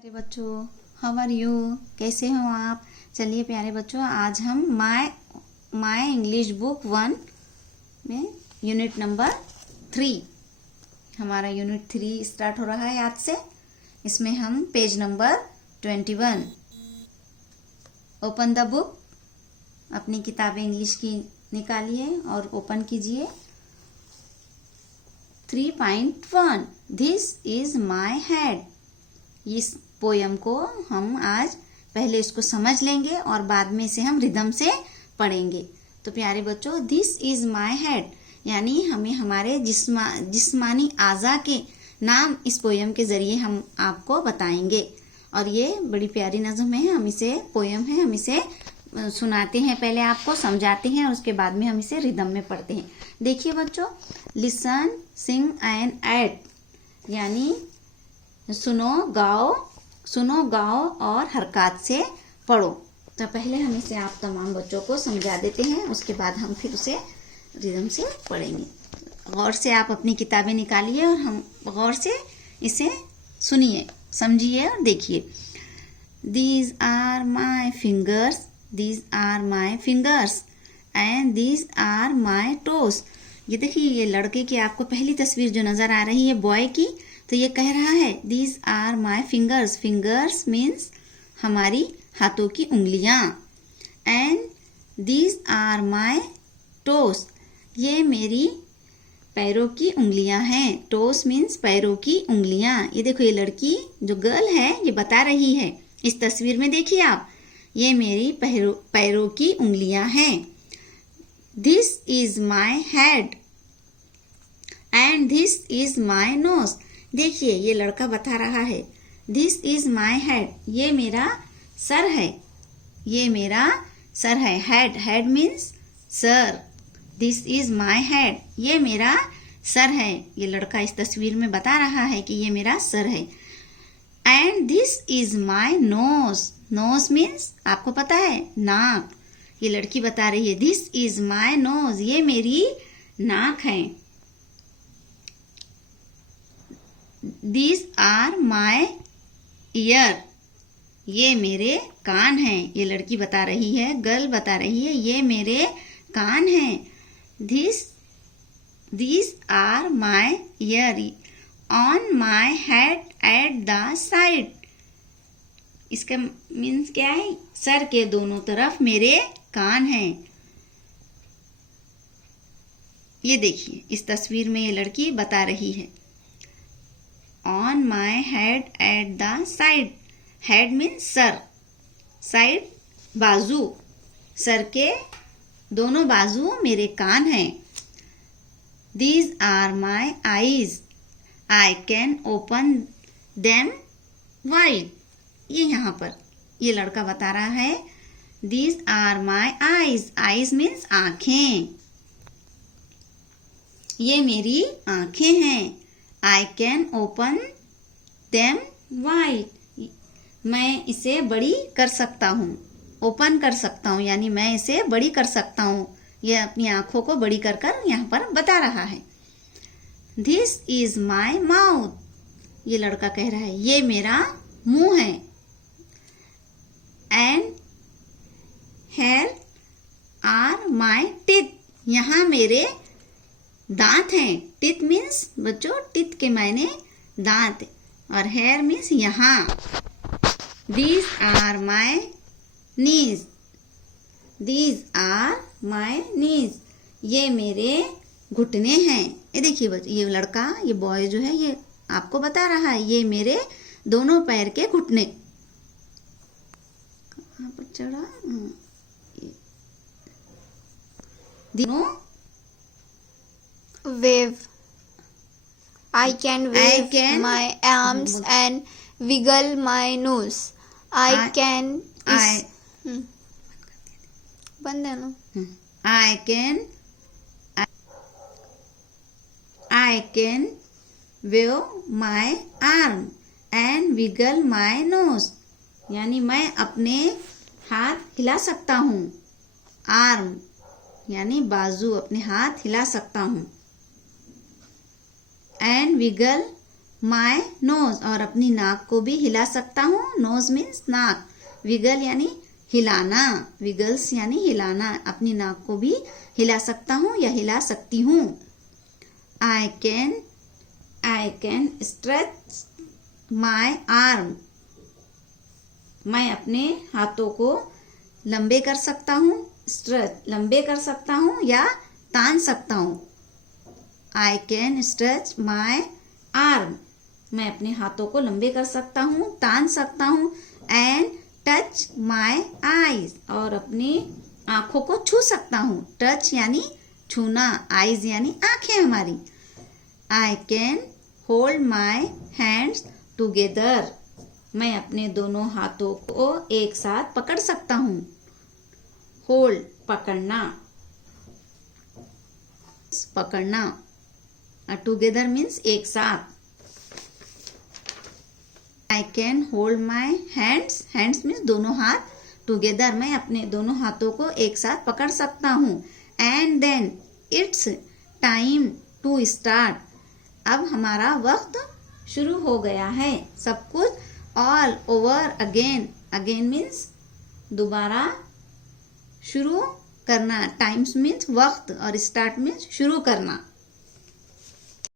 प्यारे बच्चों, how are you? कैसे हो आप? चलिए प्यारे बच्चों, आज हम माय इंग्लिश बुक 1 में यूनिट नंबर 3, हमारा यूनिट 3 स्टार्ट हो रहा है आज से। इसमें हम page number 21, open the book, अपनी किताबें इंग्लिश की निकालिए और ओपन कीजिए। 3.1 दिस इज माय हेड। इस पोयम को हम आज पहले इसको समझ लेंगे और बाद में इसे हम रिदम से पढ़ेंगे। तो प्यारे बच्चों, दिस इज माय हेड यानी हमें हमारे जिस्मानी आज़ा के नाम इस पोयम के जरिए हम आपको बताएंगे। और ये बड़ी प्यारी नज़म है, हम इसे पोयम है, हम इसे सुनाते हैं, पहले आपको समझाते हैं और उसके बाद में हम इसे रिदम में पढ़ते हैं। देखिए बच्चों, लिसन, सिंग एंड ऐड यानी सुनो गाओ और हरकत से पढ़ो। तो पहले हम इसे आप तमाम बच्चों को समझा देते हैं, उसके बाद हम फिर उसे रिदम से पढ़ेंगे। गौर से आप अपनी किताबें निकालिए और हम गौर से इसे सुनिए, समझिए और देखिए। These are my fingers, these are my fingers and these are my toes। ये देखिए, ये लड़के की आपको पहली तस्वीर जो नजर आ रही है बॉय की, तो ये कह रहा है these are my fingers। fingers means हमारी हाथों की उंगलियां। and these are my toes, ये मेरी पैरों की उंगलियां हैं। toes means पैरों की उंगलियां। ये देखो, ये लड़की जो गर्ल है ये बता रही है, इस तस्वीर में देखिए आप, ये मेरी पैरों की उंगलियां हैं। This is my head and this is my knows. देखिए, ये लड़का बता रहा है दिस इज माई हेड, ये मेरा सर है, ये मेरा सर है। Head means sir. This is my head, ये मेरा सर है। ये लड़का इस तस्वीर में बता रहा है कि ये मेरा सर है। And this is my nose. Nose means आपको पता है नाक। ये लड़की बता रही है दिस इज माई नोज, ये मेरी नाक है। दिस आर माई ईयर, ये मेरे कान हैं। ये लड़की बता रही है, गर्ल बता रही है, ये मेरे कान हैं। This are my ear on my head at the side. इसका मीन्स क्या है? सर के दोनों तरफ मेरे कान हैं। ये देखिए, इस तस्वीर में ये लड़की बता रही है on my head at the side. Head means सर, साइड बाजू, सर के दोनों बाजू मेरे कान हैं। These are my eyes, I can open them wide. ये यहाँ पर ये लड़का बता रहा है these are my eyes. Eyes means आंखें, ये मेरी आंखें हैं। I can open them wide, मैं इसे बड़ी कर सकता हूँ, ओपन कर सकता हूँ यानी मैं इसे बड़ी कर सकता हूँ। ये अपनी आंखों को बड़ी कर कर यहाँ पर बता रहा है। दिस इज माई माउथ, ये लड़का कह रहा है ये मेरा मुंह है। And here are my teeth, यहाँ मेरे दांत हैं। टीथ मीन्स बच्चों, टीथ के मायने दांत, और हेयर मीन्स यहाँ। These are my knees, these are my knees, ये मेरे घुटने हैं। ये देखिए बच्चों, ये लड़का, ये बॉय जो है, ये आपको बता रहा है ये मेरे दोनों पैर के घुटने। कहाँ पर चढ़ा? दोनों wave. I can wave my arms and wiggle my nose. बंद है ना? I can wave my arm and wiggle my nose, यानी मैं अपने हाथ हिला सकता हूँ। आर्म यानी बाजू, अपने हाथ हिला सकता हूँ। एंड विगल माई नोज, और अपनी नाक को भी हिला सकता हूँ. नोज मीन्स नाक. विगल यानी हिलाना. विगल्स यानी हिलाना. अपनी नाक को भी हिला सकता हूँ या हिला सकती हूँ. I can stretch my arm. मैं अपने हाथों को लंबे कर सकता हूँ. स्ट्रेच लंबे कर सकता हूँ या तान सकता हूँ. I can stretch my arm. मैं अपने हाथों को लंबे कर सकता हूँ, तान सकता हूँ. एंड टच माई आईज, और अपनी आँखों को छू सकता हूँ. टच यानी छूना, आईज यानी आँखें हमारी. I can hold my hands together. मैं अपने दोनों हाथों को एक साथ पकड़ सकता हूँ. होल्ड पकड़ना, पकड़ना. टुगेदर मीन्स एक साथ. I can hold my hands. Hands means दोनों हाथ. टुगेदर मैं अपने दोनों हाथों को एक साथ पकड़ सकता हूँ. And then it's time to start. अब हमारा वक्त शुरू हो गया है. सब कुछ all over again. Again means दोबारा शुरू करना. टाइम्स मीन्स वक्त और स्टार्ट मीन्स शुरू करना.